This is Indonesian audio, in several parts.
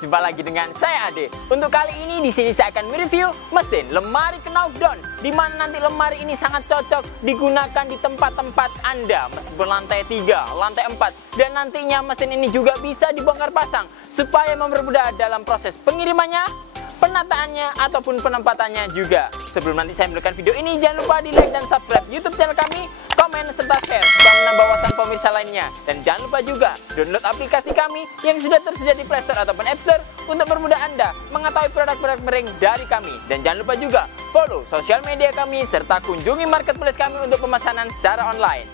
jumpa lagi dengan saya Ade. Untuk kali ini di sini saya akan mereview mesin lemari knockdown, di mana nanti lemari ini sangat cocok digunakan di tempat-tempat Anda, meskipun lantai 3, lantai 4, dan nantinya mesin ini juga bisa dibongkar pasang supaya mempermudah dalam proses pengirimannya, penataannya, ataupun penempatannya juga. Sebelum nanti saya memberikan video ini, jangan lupa di like dan subscribe YouTube channel kami, komen serta share supaya menambah wawasan pemirsa lainnya. Dan jangan lupa juga download aplikasi kami yang sudah tersedia di Play Store ataupun App Store untuk mempermudah Anda mengetahui produk-produk miring dari kami. Dan jangan lupa juga follow sosial media kami serta kunjungi marketplace kami untuk pemesanan secara online.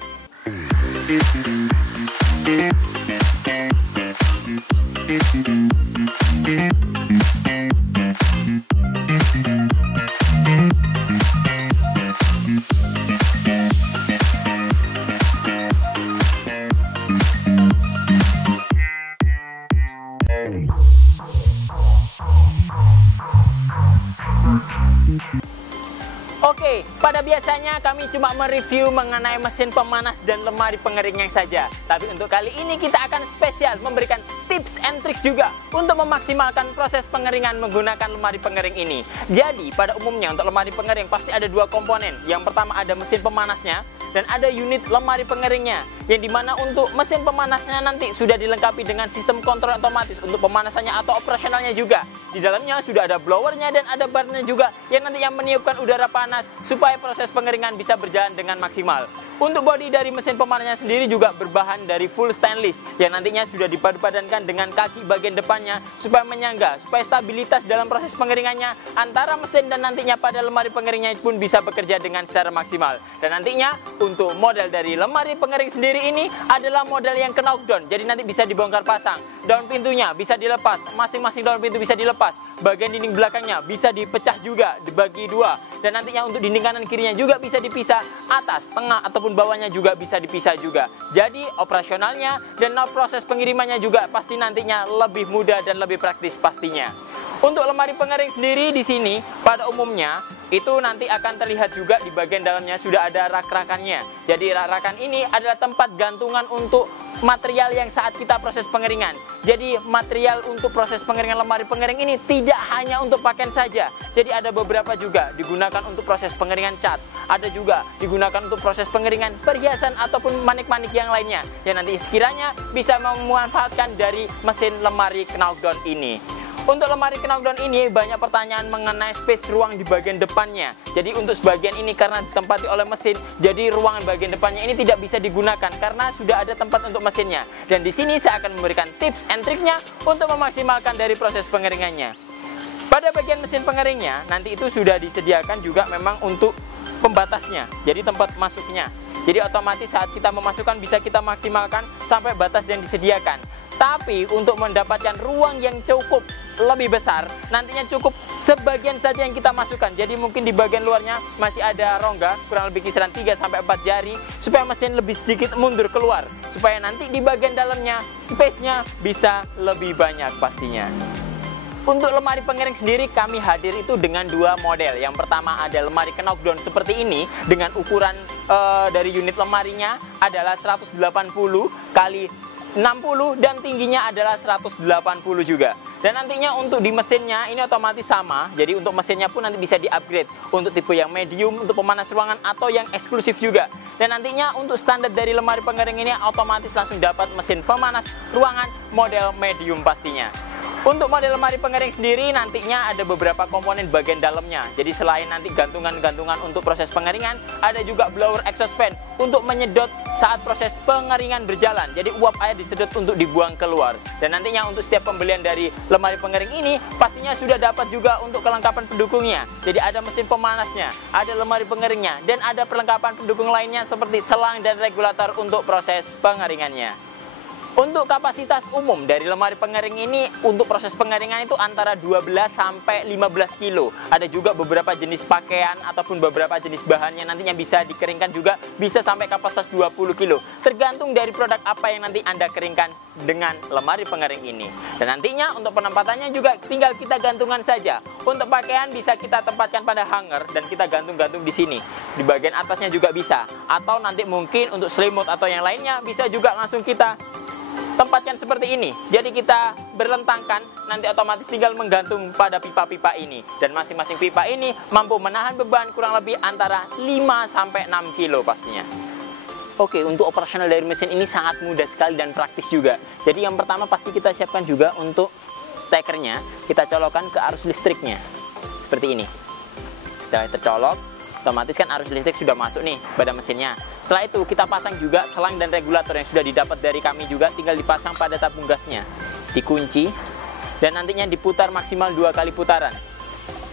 Oke, pada biasanya kami cuma mereview mengenai mesin pemanas dan lemari pengeringnya saja. Tapi untuk kali ini kita akan spesial memberikan tips and tricks juga untuk memaksimalkan proses pengeringan menggunakan lemari pengering ini. Jadi, pada umumnya untuk lemari pengering pasti ada dua komponen. Yang pertama ada mesin pemanasnya dan ada unit lemari pengeringnya. Yang dimana untuk mesin pemanasnya nanti sudah dilengkapi dengan sistem kontrol otomatis untuk pemanasannya atau operasionalnya juga. Di dalamnya sudah ada blowernya dan ada barnya juga yang nantinya meniupkan udara panas supaya proses pengeringan bisa berjalan dengan maksimal. Untuk bodi dari mesin pemanasnya sendiri juga berbahan dari full stainless yang nantinya sudah dipadu-padankan dengan kaki bagian depannya supaya menyangga, supaya stabilitas dalam proses pengeringannya antara mesin dan nantinya pada lemari pengeringnya pun bisa bekerja dengan secara maksimal. Dan nantinya untuk model dari lemari pengering sendiri ini adalah model yang knockdown, jadi nanti bisa dibongkar pasang. Daun pintunya bisa dilepas, masing-masing daun pintu bisa dilepas. Bagian dinding belakangnya bisa dipecah juga, dibagi dua. Dan nantinya untuk dinding kanan kirinya juga bisa dipisah, atas, tengah, ataupun bawahnya juga bisa dipisah juga. Jadi operasionalnya dan proses pengirimannya juga pasti nantinya lebih mudah dan lebih praktis pastinya. Untuk lemari pengering sendiri di sini pada umumnya itu nanti akan terlihat juga di bagian dalamnya sudah ada rak-rakannya. Jadi rak-rakan ini adalah tempat gantungan untuk material yang saat kita proses pengeringan. Jadi material untuk proses pengeringan lemari pengering ini tidak hanya untuk pakaian saja. Jadi ada beberapa juga digunakan untuk proses pengeringan cat. Ada juga digunakan untuk proses pengeringan perhiasan ataupun manik-manik yang lainnya. Yang nanti sekiranya bisa memanfaatkan dari mesin lemari knockdown ini. Untuk lemari knockdown ini banyak pertanyaan mengenai space ruang di bagian depannya. Jadi untuk sebagian ini karena ditempati oleh mesin, jadi ruangan bagian depannya ini tidak bisa digunakan karena sudah ada tempat untuk mesinnya. Dan di sini saya akan memberikan tips and triknya untuk memaksimalkan dari proses pengeringannya. Pada bagian mesin pengeringnya nanti itu sudah disediakan juga memang untuk pembatasnya, jadi tempat masuknya. Jadi otomatis saat kita memasukkan bisa kita maksimalkan sampai batas yang disediakan. Tapi untuk mendapatkan ruang yang cukup lebih besar, nantinya cukup sebagian saja yang kita masukkan. Jadi mungkin di bagian luarnya masih ada rongga, kurang lebih kisaran 3-4 jari, supaya mesin lebih sedikit mundur keluar. Supaya nanti di bagian dalamnya, space-nya bisa lebih banyak pastinya. Untuk lemari pengering sendiri kami hadir itu dengan dua model. Yang pertama ada lemari knockdown seperti ini dengan ukuran dari unit lemarinya adalah 180 kali 60 dan tingginya adalah 180 juga. Dan nantinya untuk di mesinnya ini otomatis sama. Jadi untuk mesinnya pun nanti bisa di-upgrade untuk tipe yang medium untuk pemanas ruangan atau yang eksklusif juga. Dan nantinya untuk standar dari lemari pengering ini otomatis langsung dapat mesin pemanas ruangan model medium pastinya. Untuk model lemari pengering sendiri nantinya ada beberapa komponen bagian dalamnya. Jadi selain nanti gantungan-gantungan untuk proses pengeringan, ada juga blower exhaust fan untuk menyedot saat proses pengeringan berjalan. Jadi uap air disedot untuk dibuang keluar. Dan nantinya untuk setiap pembelian dari lemari pengering ini pastinya sudah dapat juga untuk kelengkapan pendukungnya. Jadi ada mesin pemanasnya, ada lemari pengeringnya, dan ada perlengkapan pendukung lainnya seperti selang dan regulator untuk proses pengeringannya. Untuk kapasitas umum dari lemari pengering ini untuk proses pengeringan itu antara 12 sampai 15 kilo. Ada juga beberapa jenis pakaian ataupun beberapa jenis bahannya nantinya bisa dikeringkan juga bisa sampai kapasitas 20 kilo. Tergantung dari produk apa yang nanti Anda keringkan dengan lemari pengering ini. Dan nantinya untuk penempatannya juga tinggal kita gantungan saja. Untuk pakaian bisa kita tempatkan pada hanger dan kita gantung-gantung di sini. Di bagian atasnya juga bisa. Atau nanti mungkin untuk selimut atau yang lainnya bisa juga langsung kita tempatkan seperti ini. Jadi kita berlentangkan, nanti otomatis tinggal menggantung pada pipa-pipa ini. Dan masing-masing pipa ini mampu menahan beban kurang lebih antara 5-6 kilo pastinya. Oke, untuk operasional dari mesin ini sangat mudah sekali dan praktis juga. Jadi yang pertama pasti kita siapkan juga untuk stekernya, kita colokkan ke arus listriknya. Seperti ini. Setelah tercolok, otomatis kan arus listrik sudah masuk nih pada mesinnya. Setelah itu kita pasang juga selang dan regulator yang sudah didapat dari kami juga, tinggal dipasang pada tabung gasnya. Dikunci dan nantinya diputar maksimal 2 kali putaran.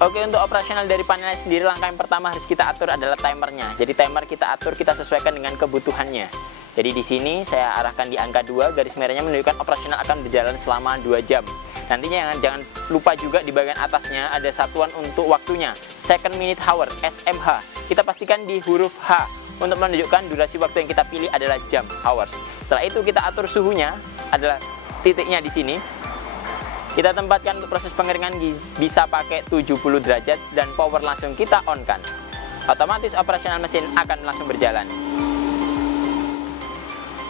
Oke, untuk operasional dari panelnya sendiri, langkah yang pertama harus kita atur adalah timernya. Jadi timer kita atur, kita sesuaikan dengan kebutuhannya. Jadi di sini saya arahkan di angka 2, garis merahnya menunjukkan operasional akan berjalan selama 2 jam. Nantinya jangan lupa juga di bagian atasnya ada satuan untuk waktunya, second minute hour, SMH. Kita pastikan di huruf H untuk menunjukkan durasi waktu yang kita pilih adalah jam, hours. Setelah itu kita atur suhunya, adalah titiknya di sini. Kita tempatkan untuk proses pengeringan bisa pakai 70 derajat dan power langsung kita on kan. Otomatis operasional mesin akan langsung berjalan.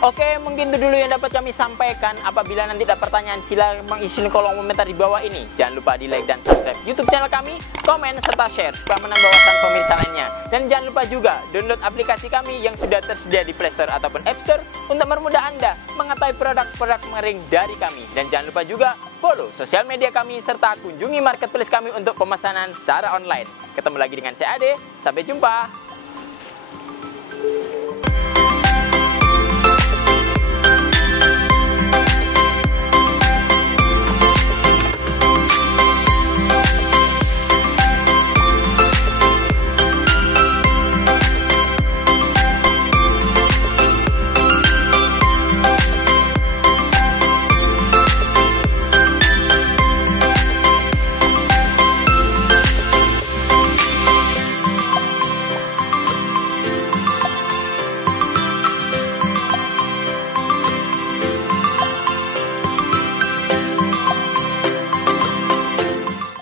Oke, mungkin itu dulu yang dapat kami sampaikan. Apabila nanti ada pertanyaan, silahkan mengisi kolom komentar di bawah ini. Jangan lupa di like dan subscribe YouTube channel kami, komen serta share supaya menambah wawasan pemirsa lainnya. Dan jangan lupa juga download aplikasi kami yang sudah tersedia di Play Store ataupun App Store untuk mempermudah Anda mengetahui produk-produk pengering dari kami. Dan jangan lupa juga follow sosial media kami serta kunjungi marketplace kami untuk pemesanan secara online. Ketemu lagi dengan saya Ade, sampai jumpa.